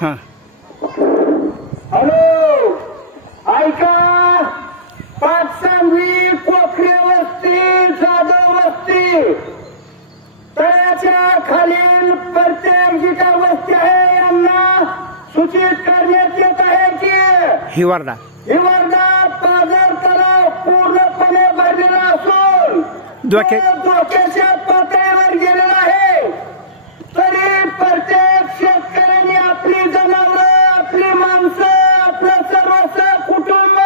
हां हॅलो ऐका पाचसांगवी कोकरे वस्ती जाधव वस्ती तळ्याच्या खालील प्रत्येक जी काय वस्ती आहे यांना सूचित करण्यात येत आहे की हिवारडा पाझर तलाव पूर्णपणे भरलेला असून धोक्याच्या पातळीवर गेलेला आहे. तरी प्रत्येक शेतकऱ्यांनी आपली जनावरं आपली माणसं आपलं सर्वस्व कुटुंब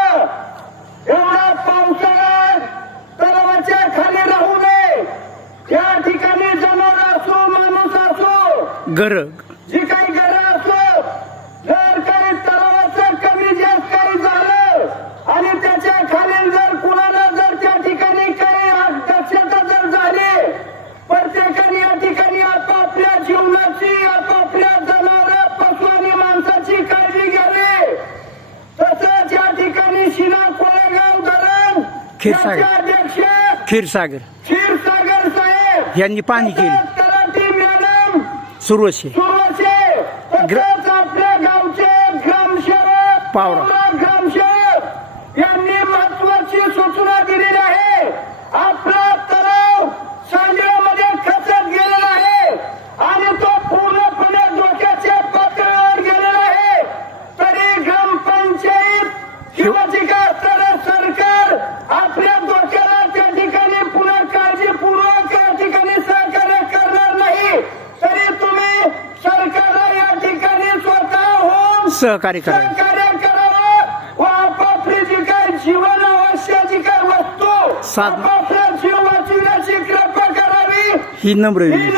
एवढा पावसाळा तलावाच्या खाली राहू नये. या ठिकाणी जनावर असो माणूस असो घर जी काही घरं असो जर काही तलावाचं कमी जास्त काही झालं आणि त्याच्या खाली जर कुणाला जर त्या ठिकाणी काही दक्षता जर झाली प्रत्येकाने या ठिकाणी आपापल्या जीवनाची आपापल्या जनावर पशु आणि माणसाची काळजी घ्यावी. तसंच या ठिकाणी शिना कोळेगाव धरण अध्यक्ष क्षीरसागर साहेब यांनी पाणी केली. तलाठी मॅडम सुरवशी आपल्या गावचे ग्रामसेवक पावरा ग्रामसेवक यांनी महत्वाची सूचना दिलेली आहे. आपला तलाव सांगलीमध्ये खचत गेलेला आहे आणि तो पूर्णपणे धोक्याच्या पातळीवर गेलेला आहे. तरी ग्रामपंचायत किंवा जी काय असणारं सरकार आपल्या धोक्याला त्या ठिकाणी पुन्हा काळजीपूर्वक या ठिकाणी सहकार्य करणार नाही. तरी तुम्ही सरकारला या ठिकाणी स्वतःहून सहकार्य करावे. सहकार्य करावं व आपापली जी काही जीवन आवश्यक जी काही वस्तू साध- आपापल्या जीव वाचविण्याची कृपा करावी ही नम्र ही विनंती.